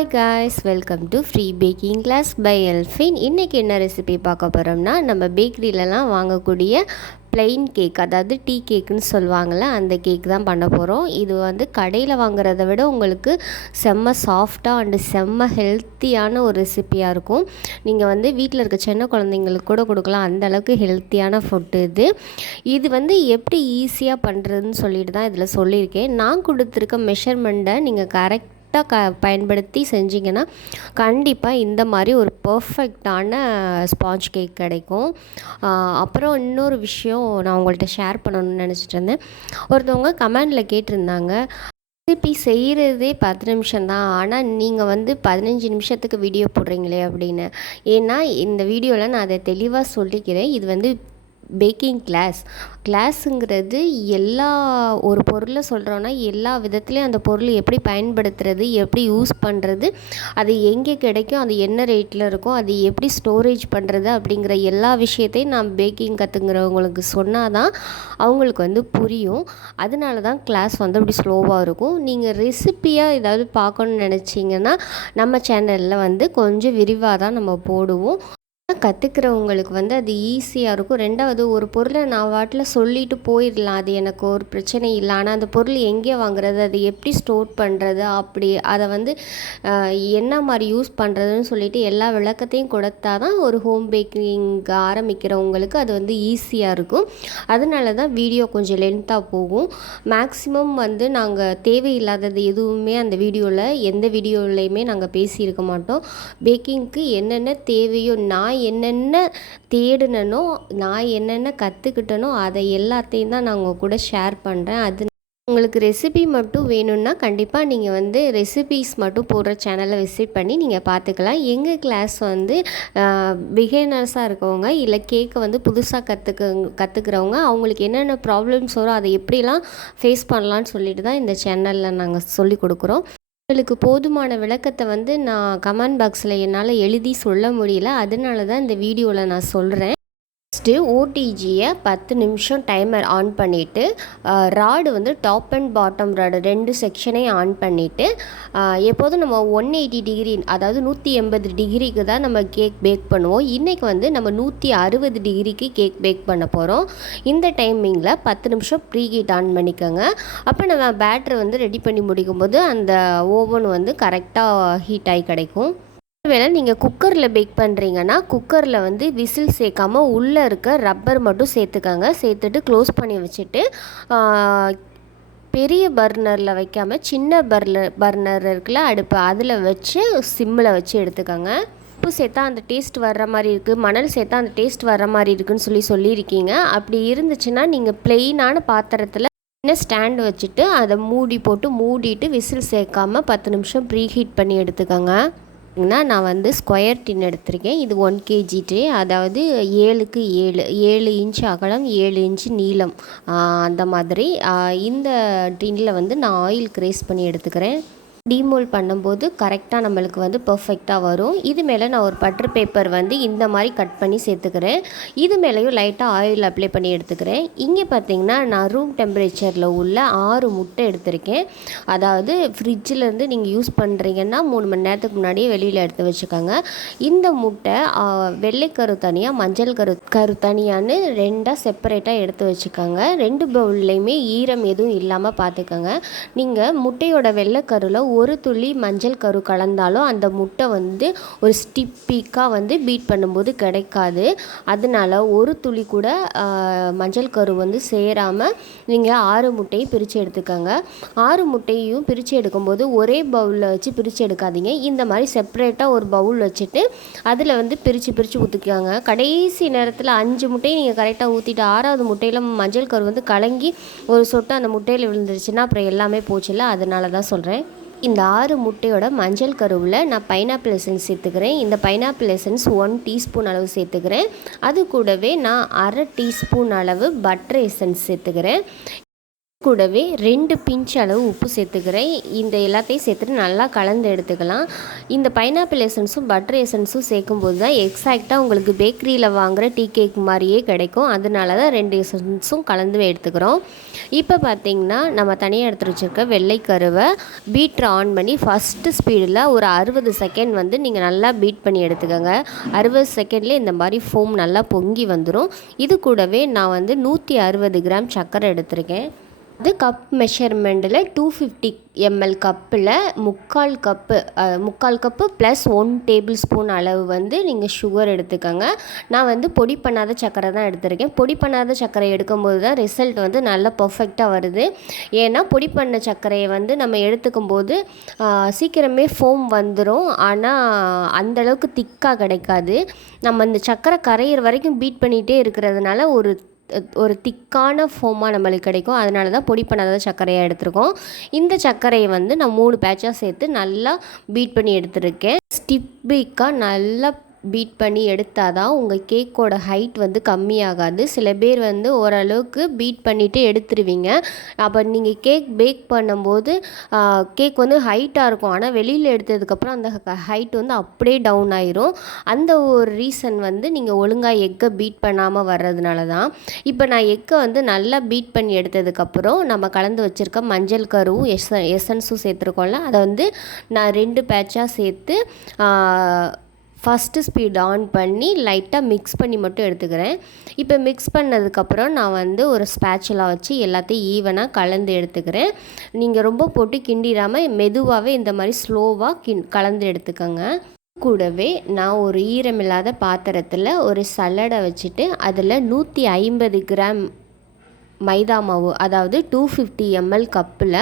Hi guys, welcome to Free Baking Class by Elfin. இன்றைக்கி என்ன recipe பார்க்க போகிறோம்னா, நம்ம பேக்கரியிலலாம் வாங்கக்கூடிய plain கேக், அதாவது டீ கேக்குன்னு சொல்லுவாங்கள்ல, அந்த கேக் தான் பண்ண போகிறோம். இது வந்து கடையில் வாங்குறத விட உங்களுக்கு செம்ம சாஃப்டாக அண்டு செம்ம ஹெல்த்தியான ஒரு ரெசிப்பியாக இருக்கும். நீங்கள் வந்து வீட்டில் இருக்க சின்ன குழந்தைங்களுக்கு கூட கொடுக்கலாம், அந்தளவுக்கு ஹெல்த்தியான ஃபுட்டு இது. இது வந்து எப்படி ஈஸியாக பண்ணுறதுன்னு சொல்லிட்டு தான் இதில் சொல்லியிருக்கேன். நான் கொடுத்துருக்க மெஷர்மெண்ட்டை நீங்கள் கரெக்டாக பயன்படுத்தி செஞ்சிங்கன்னா கண்டிப்பாக இந்த மாதிரி ஒரு பர்ஃபெக்டான ஸ்பாஞ்ச் கேக் கிடைக்கும். அப்புறம் இன்னொரு விஷயம் நான் உங்கள்கிட்ட ஷேர் பண்ணணும்னு நினச்சிட்டு இருந்தேன். ஒருத்தவங்க கமெண்டில் கேட்டிருந்தாங்க, ரெசிபி செய்கிறதே 10 நிமிஷம் தான், ஆனால் நீங்கள் வந்து 15 நிமிஷத்துக்கு வீடியோ போடுறீங்களே அப்படின்னு. ஏன்னா இந்த வீடியோவில் நான் அதை தெளிவாக சொல்லிக்கிறேன். இது வந்து பேக்கிங் கிளாஸுங்கிறது எல்லா ஒரு பொருளை சொல்கிறோன்னா எல்லா விதத்துலேயும் அந்த பொருள் எப்படி பயன்படுத்துறது, எப்படி யூஸ் பண்ணுறது, அது எங்கே கிடைக்கும், அது என்ன ரேட்டில் இருக்கும், அது எப்படி ஸ்டோரேஜ் பண்ணுறது அப்படிங்கிற எல்லா விஷயத்தையும் நான் பேக்கிங் கற்றுங்கிறவங்களுக்கு சொன்னால் தான் அவங்களுக்கு வந்து புரியும். அதனால தான் கிளாஸ் வந்து அப்படி ஸ்லோவாக இருக்கும். நீங்கள் ரெசிப்பியாக ஏதாவது பார்க்கணுன்னு நினச்சிங்கன்னா நம்ம சேனலில் வந்து கொஞ்சம் விரிவாக தான் நம்ம போடுவோம். கற்றுக்கிறவங்களுக்கு வந்து அது ஈஸியாக இருக்கும். ரெண்டாவது, ஒரு பொருளை நான் வாட்டில் சொல்லிட்டு போயிடலாம், அது எனக்கு ஒரு பிரச்சனை இல்லை. ஆனால் அந்த பொருள் எங்கே வாங்குறது, அது எப்படி ஸ்டோர் பண்ணுறது, அப்படி அதை வந்து என்ன மாதிரி யூஸ் பண்ணுறதுன்னு சொல்லிட்டு எல்லா விளக்கத்தையும் கொடுத்தா தான் ஒரு ஹோம் பேக்கிங் ஆரம்பிக்கிறவங்களுக்கு அது வந்து ஈஸியாக இருக்கும். அதனால தான் வீடியோ கொஞ்சம் லென்த்தாக போகும். மேக்ஸிமம் வந்து நாங்கள் தேவையில்லாதது எதுவுமே அந்த வீடியோவில் எந்த வீடியோலையுமே நாங்கள் பேசியிருக்க மாட்டோம். பேக்கிங்க்கு என்னென்ன தேவையோ, நான் என்னென்ன தேடினனோ, நான் என்னென்ன கற்றுக்கிட்டனோ அதை எல்லாத்தையும் தான் நான் உங்கள் கூட ஷேர் பண்ணுறேன். அது உங்களுக்கு ரெசிபி மட்டும் வேணும்னா கண்டிப்பாக நீங்கள் வந்து ரெசிபீஸ் மட்டும் போடுற சேனலை விசிட் பண்ணி நீங்கள் பார்த்துக்கலாம். எங்கள் கிளாஸ் வந்து பிகினர்ஸாக இருக்கவங்க, இல்லை கேக்கை வந்து புதுசாக கற்றுக்கிறவங்க, அவங்களுக்கு என்னென்ன ப்ராப்ளம்ஸ் வரும், அதை எப்படிலாம் ஃபேஸ் பண்ணலான்னு சொல்லிட்டு தான் இந்த சேனலில் நாங்கள் சொல்லி கொடுக்குறோம். உங்களுக்கு போதுமான விளக்கத்தை வந்து நான் கமெண்ட் பாக்ஸில் என்னால் எழுதி சொல்ல முடியல, அதனால தான் இந்த வீடியோவில் நான் சொல்கிறேன். ஃபஸ்ட்டு ஓடிஜியை 10 நிமிஷம் டைமர் ஆன் பண்ணிவிட்டு, ராடு வந்து டாப் அண்ட் பாட்டம் ராடு 2 செக்ஷனையும் ஆன் பண்ணிவிட்டு, எப்போதும் நம்ம 180 டிகிரி, அதாவது 180 டிகிரிக்கு தான் நம்ம கேக் பேக் பண்ணுவோம். இன்றைக்கி வந்து நம்ம 160 டிகிரிக்கு கேக் பேக் பண்ண போகிறோம். இந்த டைமிங்கில் 10 நிமிஷம் ப்ரீ ஹீட் ஆன் பண்ணிக்கோங்க. அப்போ நம்ம பேட்டரை வந்து ரெடி பண்ணி முடிக்கும்போது அந்த ஓவன் வந்து கரெக்டாக ஹீட் ஆகி கிடைக்கும். ஒருவேளை நீங்கள் குக்கரில் பேக் பண்ணுறீங்கன்னா குக்கரில் வந்து விசில் சேர்க்காமல் உள்ளே இருக்க ரப்பர் மட்டும் சேர்த்துக்கோங்க. சேர்த்துட்டு க்ளோஸ் பண்ணி வச்சுட்டு, பெரிய பர்னரில் வைக்காமல் சின்ன பர்னர் இருக்குல்ல அடுப்பு, அதில் வச்சு சிம்மில் வச்சு எடுத்துக்கோங்க. உப்பு சேர்த்தா அந்த டேஸ்ட் வர்ற மாதிரி இருக்குது, மணல் சேர்த்தா அந்த டேஸ்ட் வர்ற மாதிரி இருக்குதுன்னு சொல்லியிருக்கீங்க. அப்படி இருந்துச்சுன்னா நீங்கள் ப்ளெயினான பாத்திரத்தில் சின்ன ஸ்டாண்டு வச்சுட்டு அதை மூடிட்டு விசில் சேர்க்காமல் 10 நிமிஷம் ப்ரீ ஹீட் பண்ணி எடுத்துக்கோங்க. நான் வந்து ஸ்கொயர் டின் எடுத்திருக்கேன். இது 1 kg ட்ரே, அதாவது 7க்கு 7 இன்ச் அகலம், 7 இன்ச் நீளம், அந்த மாதிரி. இந்த டின்னில் வந்து நான் ஆயில் கிரேஸ் பண்ணி எடுத்துக்கிறேன். டீமோல் பண்ணும்போது கரெக்டாக நம்மளுக்கு வந்து பர்ஃபெக்டாக வரும். இது மேலே நான் ஒரு பட்டர் பேப்பர் வந்து இந்த மாதிரி கட் பண்ணி சேர்த்துக்கிறேன். இது மேலேயும் லைட்டாக ஆயில் அப்ளை பண்ணி எடுத்துக்கிறேன். இங்கே பார்த்திங்கன்னா நான் ரூம் டெம்பரேச்சரில் உள்ள 6 முட்டை எடுத்திருக்கேன். அதாவது ஃப்ரிட்ஜிலேருந்து நீங்கள் யூஸ் பண்ணுறீங்கன்னா 3 மணி நேரத்துக்கு முன்னாடியே வெளியில் எடுத்து வச்சுக்கோங்க. இந்த முட்டை வெள்ளைக்கரு தனியாக, மஞ்சள் கரு தனியான்னு 2ஆக செப்பரேட்டாக எடுத்து வச்சுக்கோங்க. 2 பவுல்லையுமே ஈரம் எதுவும் இல்லாமல் பார்த்துக்கோங்க. நீங்கள் முட்டையோட வெள்ளைக்கருவில் ஒரு துளி மஞ்சள் கரு கலந்தாலும் அந்த முட்டை வந்து ஒரு ஸ்டிப்பிக்காக வந்து பீட் பண்ணும்போது கிடைக்காது. அதனால் ஒரு துளி கூட மஞ்சள் கரு வந்து சேராமல் நீங்கள் 6 முட்டையும் பிரித்து எடுத்துக்கோங்க. 6 முட்டையும் பிரித்து எடுக்கும்போது ஒரே பவுலில் வச்சு பிரித்து எடுக்காதீங்க. இந்த மாதிரி செப்பரேட்டாக ஒரு பவுல் வச்சுட்டு அதில் வந்து பிரித்து ஊற்றிக்கோங்க. கடைசி நேரத்தில் 5 முட்டையும் நீங்கள் கரெக்டாக ஊற்றிட்டு 6வது முட்டையில் மஞ்சள் கரு வந்து கலங்கி ஒரு சொட்டு அந்த முட்டையில் விழுந்துருச்சுன்னா அப்புறம் எல்லாமே போச்சுல்ல, அதனால தான் சொல்கிறேன். இந்த 6 முட்டையோட மஞ்சள் கருவில் நான் பைனாப்பிள் எசன்ஸ் சேர்த்துக்கிறேன். இந்த பைனாப்பிள் எசன்ஸ் 1 டீஸ்பூன் அளவு சேர்த்துக்கிறேன். அது கூடவே நான் 1/2 டீஸ்பூன் அளவு பட்டர் எசன்ஸ் சேர்த்துக்கிறேன். கூடவே 2 பிஞ்ச் அளவு உப்பு சேர்த்துக்கிறேன். இந்த எல்லாத்தையும் சேர்த்துட்டு நல்லா கலந்து எடுத்துக்கலாம். இந்த பைனாப்பிள் எசன்ஸும் பட்டர் எசன்ஸும் சேர்க்கும்போது தான் எக்ஸாக்டாக உங்களுக்கு பேக்கரியில் வாங்குகிற டீ கேக் மாதிரியே கிடைக்கும். அதனால தான் 2 எசன்ஸும் கலந்து எடுத்துக்கிறோம். இப்போ பார்த்திங்கன்னா நம்ம தனியாக எடுத்து வச்சுருக்க வெள்ளைக்கருவை பீட்ரு ஆன் பண்ணி ஃபஸ்ட்டு ஸ்பீடில் ஒரு 60 செகண்ட் வந்து நீங்கள் நல்லா பீட் பண்ணி எடுத்துக்கோங்க. 60 செகண்ட்லேயே இந்த மாதிரி ஃபோம் நல்லா பொங்கி வந்துடும். இது கூடவே நான் வந்து 160 கிராம் சர்க்கரை எடுத்திருக்கேன். அது கப் மெஷர்மெண்ட்டில் 250 ml கப்பில் 3/4 கப்பு ப்ளஸ் 1 டேபிள் ஸ்பூன் அளவு வந்து நீங்கள் சுகர் எடுத்துக்கோங்க. நான் வந்து பொடி பண்ணாத சர்க்கரை தான் எடுத்திருக்கேன். பொடி பண்ணாத சர்க்கரை எடுக்கும்போது தான் ரிசல்ட் வந்து நல்லா பர்ஃபெக்டாக வருது. ஏன்னா பொடி பண்ண சர்க்கரையை வந்து நம்ம எடுத்துக்கும் போது சீக்கிரமே ஃபோம் வந்துடும். ஆனால் அந்தளவுக்கு திக்காக கிடைக்காது. நம்ம இந்த சர்க்கரை கரையிற வரைக்கும் பீட் பண்ணிகிட்டே இருக்கிறதுனால ஒரு திக்கான ஃபோமாக நம்மளுக்கு கிடைக்கும். அதனால தான் பொடி பண்ணாத சர்க்கரையாக எடுத்துருக்கோம். இந்த சர்க்கரையை வந்து நான் 3 பேட்சாக சேர்த்து நல்லா பீட் பண்ணி எடுத்துருக்கேன். ஸ்டிப்பிக்காக நல்லா பீட் பண்ணி எடுத்தால் தான் உங்கள் கேக்கோட ஹைட் வந்து கம்மியாகாது. சில பேர் வந்து ஓரளவுக்கு பீட் பண்ணிவிட்டு எடுத்துருவீங்க. அப்போ நீங்கள் கேக் பேக் பண்ணும்போது கேக் வந்து ஹைட்டாக இருக்கும். ஆனால் வெளியில் எடுத்ததுக்கப்புறம் அந்த ஹைட் வந்து அப்படியே டவுன் ஆயிரும். அந்த ஒரு ரீசன் வந்து நீங்கள் ஒழுங்காக எக்கை பீட் பண்ணாமல் வர்றதுனால தான். இப்போ நான் எக்கை வந்து நல்லா பீட் பண்ணி எடுத்ததுக்கப்புறம் நம்ம கலந்து வச்சுருக்க மஞ்சள் கருவும் எசன்ஸும் சேர்த்துருக்கோம்ல, அதை வந்து நான் 2 பேட்சாக சேர்த்து ஃபஸ்ட்டு ஸ்பீட் ஆன் பண்ணி லைட்டாக மிக்ஸ் பண்ணி மட்டும் எடுத்துக்கிறேன். இப்போ மிக்ஸ் பண்ணதுக்கப்புறம் நான் வந்து ஒரு ஸ்பேச்சுலா வச்சு எல்லாத்தையும் ஈவனாக கலந்து எடுத்துக்கிறேன். நீங்கள் ரொம்ப போட்டு கிண்டிடாமல் மெதுவாகவே இந்த மாதிரி ஸ்லோவாக கலந்து எடுத்துக்கோங்க. கூடவே நான் ஒரு ஈரமில்லாத பாத்திரத்தில் ஒரு சல்லடை வச்சுட்டு அதில் 150 கிராம் மைதா மாவு, அதாவது 250 ml கப்பில்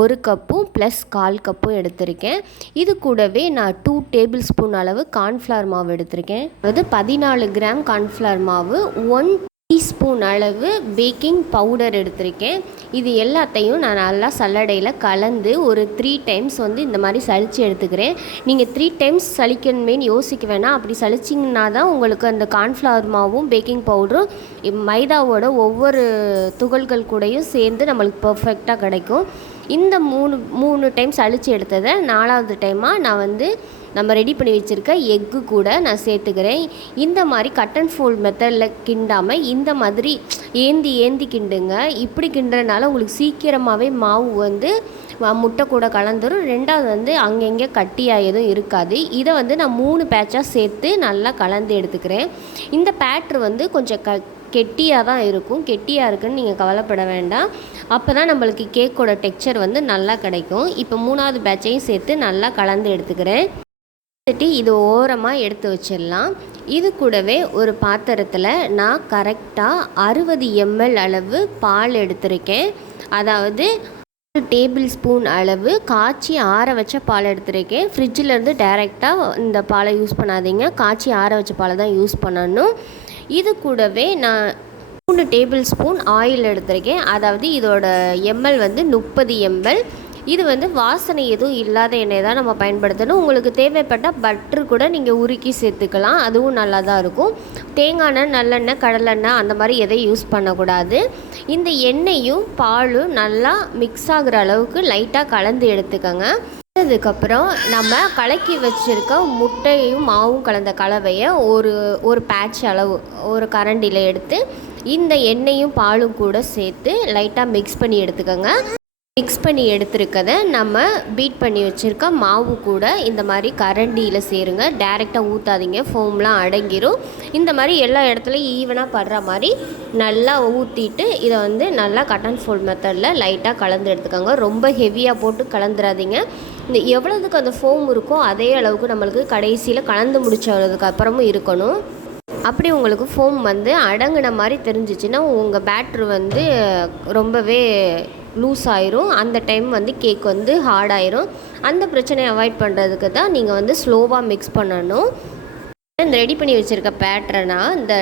1 கப்பும் ப்ளஸ் 1/4 கப்பும் எடுத்திருக்கேன். இது கூடவே நான் 2 டேபிள் ஸ்பூன் அளவு கார்ன்ஃப்ளவர் மாவு எடுத்திருக்கேன். அதாவது 14 கிராம் கார்ன்ஃப்ளவர் மாவு, 1 டீஸ்பூன் அளவு பேக்கிங் பவுடர் எடுத்திருக்கேன். இது எல்லாத்தையும் நான் நல்லா சல்லடையில் கலந்து ஒரு 3 டைம்ஸ் வந்து இந்த மாதிரி சலித்து எடுத்துக்கிறேன். நீங்கள் 3 டைம்ஸ் சலிக்கணுமேனு யோசிக்க வேணாம். அப்படி சலிச்சிங்கன்னா தான் உங்களுக்கு அந்த கார்ன்ஃப்ளவர் மாவும் பேக்கிங் பவுடரும் மைதாவோட ஒவ்வொரு துகள்கள் கூடயும் சேர்ந்து நம்மளுக்கு பர்ஃபெக்டாக கிடைக்கும். இந்த 3 டைம் சலித்து எடுத்ததை 4வது டைமாக நான் வந்து நம்ம ரெடி பண்ணி வச்சுருக்க எக்கு கூட நான் சேர்த்துக்கிறேன். இந்த மாதிரி கட் அண்ட் ஃபோல்ட் மெத்தடில் கிண்டாமல் இந்த மாதிரி ஏந்தி கிண்டுங்க. இப்படி கிண்டுறதுனால உங்களுக்கு சீக்கிரமாகவே மாவு வந்து முட்டை கூட கலந்துரும். 2வது வந்து அங்கங்கே கட்டியாக எதுவும் இருக்காது. இதை வந்து நான் 3 பேட்சாக சேர்த்து நல்லா கலந்து எடுத்துக்கிறேன். இந்த பேட்ரு வந்து கொஞ்சம் கெட்டியாக தான் இருக்கும். கெட்டியாக இருக்குன்னு நீங்கள் கவலைப்பட வேண்டாம். அப்போ தான் நம்மளுக்கு கேக்கோட டெக்ஸ்சர் வந்து நல்லா கிடைக்கும். இப்போ 3வது பேட்சையும் சேர்த்து நல்லா கலந்து எடுத்துக்கிறேன். இது ஓரமாக எடுத்து வச்சிடலாம். இது கூடவே ஒரு பாத்திரத்தில் நான் கரெக்டாக 60 ml அளவு பால் எடுத்திருக்கேன். அதாவது டேபிள் ஸ்பூன் அளவு காய்ச்சி ஆற வச்ச பால் எடுத்திருக்கேன். ஃப்ரிட்ஜிலேருந்து டைரெக்டாக இந்த பாலை யூஸ் பண்ணாதீங்க. காய்ச்சி ஆற வச்ச பாலை தான் யூஸ் பண்ணணும். இது கூடவே நான் 3 டேபிள் ஸ்பூன் ஆயில் எடுத்திருக்கேன். அதாவது இதோட ml வந்து 30 ml. இது வந்து வாசனை எதுவும் இல்லாத எண்ணெய் தான் நம்ம பயன்படுத்தணும். உங்களுக்கு தேவைப்பட்டால் பட்ரு கூட நீங்கள் உருக்கி சேர்த்துக்கலாம். அதுவும் நல்லா தான் இருக்கும். தேங்காய் எண்ணெய், நல்லெண்ணெய், கடலெண்ணெய் அந்த மாதிரி எதையும் யூஸ் பண்ணக்கூடாது. இந்த எண்ணெயும் பாலும் நல்லா மிக்ஸ் ஆகிற அளவுக்கு லைட்டாக கலந்து எடுத்துக்கோங்க. அதுக்கப்புறம் நம்ம கலக்கி வச்சுருக்க முட்டையும் மாவும் கலந்த கலவையை ஒரு பேட்ச் அளவு ஒரு கரண்டியில் எடுத்து இந்த எண்ணெயும் பாலும் கூட சேர்த்து லைட்டாக மிக்ஸ் பண்ணி எடுத்துக்கோங்க. மிக்ஸ் பண்ணி எடுத்துருக்கதை நம்ம பீட் பண்ணி வச்சுருக்க மாவு கூட இந்த மாதிரி கரண்டியில் சேருங்க. டைரெக்டாக ஊற்றாதீங்க, ஃபோம்லாம் அடங்கிரும். இந்த மாதிரி எல்லா இடத்துலையும் ஈவனாக படுற மாதிரி நல்லா ஊற்றிட்டு இதை வந்து நல்லா கட் அண்ட் ஃபோல்ட் மெத்தடில் லைட்டாக கலந்து எடுத்துக்கோங்க. ரொம்ப ஹெவியாக போட்டு கலந்துடாதீங்க. இந்த எவ்வளோதுக்கு அந்த ஃபோம் இருக்கோ அதே அளவுக்கு நம்மளுக்கு கடைசியில் கலந்து முடிச்சதுக்கு அப்புறமும் இருக்கணும். அப்படி உங்களுக்கு ஃபோம் வந்து அடங்கின மாதிரி தெரிஞ்சிச்சுன்னா உங்கள் பேட்ரு வந்து ரொம்பவே லூஸ் ஆயிரும். அந்த டைம் வந்து கேக் வந்து ஹார்ட் ஆயிரும். அந்த பிரச்சனையை அவாய்ட் பண்ணுறதுக்கு தான் நீங்கள் வந்து ஸ்லோவாக மிக்ஸ் பண்ணணும். இந்த ரெடி பண்ணி வச்சுருக்க பேட்டர்னா இந்த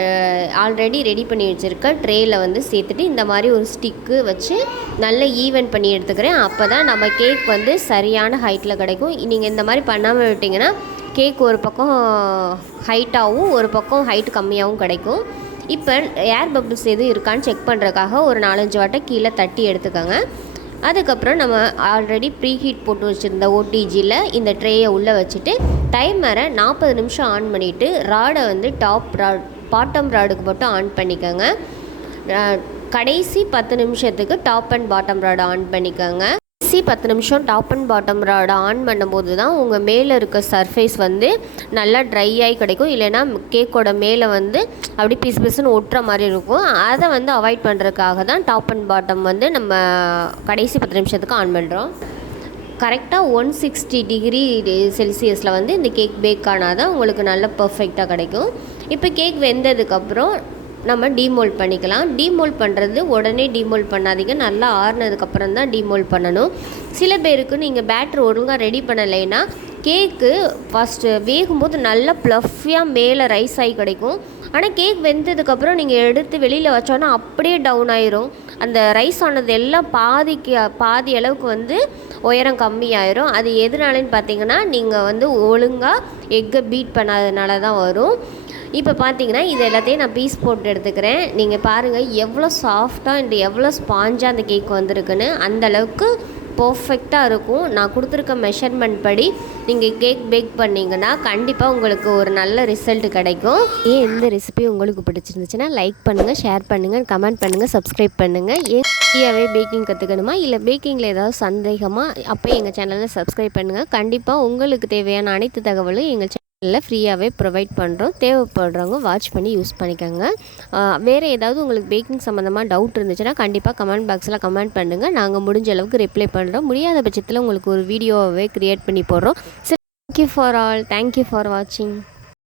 ஆல்ரெடி ரெடி பண்ணி வச்சுருக்க ட்ரேயில் வந்து சேர்த்துட்டு இந்த மாதிரி ஒரு ஸ்டிக்கு வச்சு நல்லா ஈவன் பண்ணி எடுத்துக்கிறேன். அப்போ தான் நம்ம கேக் வந்து சரியான ஹைட்டில் கிடைக்கும். நீங்கள் இந்த மாதிரி பண்ணாமல் விட்டிங்கன்னா கேக் ஒரு பக்கம் ஹைட்டாகவும் ஒரு பக்கம் ஹைட் கம்மியாகவும் கிடைக்கும். இப்போ ஏர் பபிள்ஸ் எதுவும் இருக்கான்னு செக் பண்ணுறதுக்காக ஒரு 4-5 வாட்டை கீழே தட்டி எடுத்துக்கோங்க. அதுக்கப்புறம் நம்ம ஆல்ரெடி ப்ரீ ஹீட் போட்டு வச்சுருந்த ஓடிஜியில் இந்த ட்ரேயை உள்ளே வச்சுட்டு டைமரை 40 நிமிஷம் ஆன் பண்ணிவிட்டு ராடை வந்து பாட்டம் ராடுக்கு மட்டும் ஆன் பண்ணிக்கோங்க. கடைசி 10 நிமிஷத்துக்கு டாப் அண்ட் பாட்டம் ராடை ஆன் பண்ணிக்கோங்க. கடைசி 10 நிமிஷம் டாப் அண்ட் பாட்டம் ராடை ஆன் பண்ணும்போது தான் உங்கள் மேலே இருக்க சர்ஃபேஸ் வந்து நல்லா ட்ரை ஆகி கிடைக்கும். இல்லைன்னா கேக்கோட மேலே வந்து அப்படி பீஸ் பீஸ்ன்னு ஒட்டுற மாதிரி இருக்கும். அதை வந்து அவாய்ட் பண்ணுறதுக்காக தான் டாப் அண்ட் பாட்டம் வந்து நம்ம கடைசி 10 நிமிஷத்துக்கு ஆன் பண்ணுறோம். கரெக்டாக 160 டிகிரி செல்சியஸில் வந்து இந்த கேக் பேக் ஆனால் தான் உங்களுக்கு நல்லா பர்ஃபெக்டாக கிடைக்கும். இப்போ கேக் வெந்ததுக்கப்புறம் நம்ம டீமோல்ட் பண்ணிக்கலாம். டீமோல்ட் பண்ணுறது உடனே டீமோல்ட் பண்ணாதீங்க, நல்லா ஆறுனதுக்கப்புறம் தான் டீமோல்ட் பண்ணணும். சில பேருக்கு நீங்கள் பேட்டர் ஒழுங்காக ரெடி பண்ணலைன்னா கேக்கு ஃபஸ்ட்டு வேகும்போது நல்லா ப்ளஃபியாக மேலே ரைஸ் ஆகி கிடைக்கும். ஆனால் கேக் வெந்ததுக்கப்புறம் நீங்கள் எடுத்து வெளியில் வச்சோன்னா அப்படியே டவுன் ஆயிரும். அந்த ரைஸ் ஆனது எல்லாம் பாதி அளவுக்கு வந்து உயரம் கம்மியாயிரும். அது எதனாலன்னு பார்த்தீங்கன்னா நீங்கள் வந்து ஒழுங்காக எக்கை பீட் பண்ணாதனால தான் வரும். இப்போ பார்த்தீங்கன்னா இது எல்லாத்தையும் நான் பீஸ் போட்டு எடுத்துக்கிறேன். நீங்கள் பாருங்கள் எவ்வளோ சாஃப்டாக இந்த எவ்வளோ ஸ்பாஞ்சாக அந்த கேக் வந்திருக்குன்னு. அந்தளவுக்கு பர்ஃபெக்டாக இருக்கும். நான் கொடுத்துருக்க மெஷர்மெண்ட் படி நீங்கள் கேக் பேக் பண்ணிங்கன்னா கண்டிப்பாக உங்களுக்கு ஒரு நல்ல ரிசல்ட் கிடைக்கும். இந்த ரெசிபி உங்களுக்கு பிடிச்சிருந்துச்சுன்னா லைக் பண்ணுங்கள், ஷேர் பண்ணுங்கள், கமெண்ட் பண்ணுங்கள், சப்ஸ்கிரைப் பண்ணுங்கள். ஈஸியாகவே பேக்கிங் கற்றுக்கணுமா இல்லை பேக்கிங்கில் ஏதாவது சந்தேகமாக அப்போ எங்கள் சேனலில் சப்ஸ்கிரைப் பண்ணுங்கள். கண்டிப்பாக உங்களுக்கு தேவையான அனைத்து தகவலும் எங்கள் சேனலில் ஃப்ரீயாகவே ப்ரொவைட் பண்ணுறோம். தேவைப்படுறவங்க வாட்ச் பண்ணி யூஸ் பண்ணிக்கோங்க. வேறு ஏதாவது உங்களுக்கு பேக்கிங் சம்மந்தமாக டவுட் இருந்துச்சுன்னா கண்டிப்பாக கமெண்ட் பாக்ஸில் கமெண்ட் பண்ணுங்கள். நாங்கள் முடிஞ்ச அளவுக்கு ரிப்ளை பண்ணுறோம். முடியாத பட்சத்தில் உங்களுக்கு ஒரு வீடியோவே க்ரியேட் பண்ணி போடுறோம். Thank you for all. Thank you for வாட்சிங்.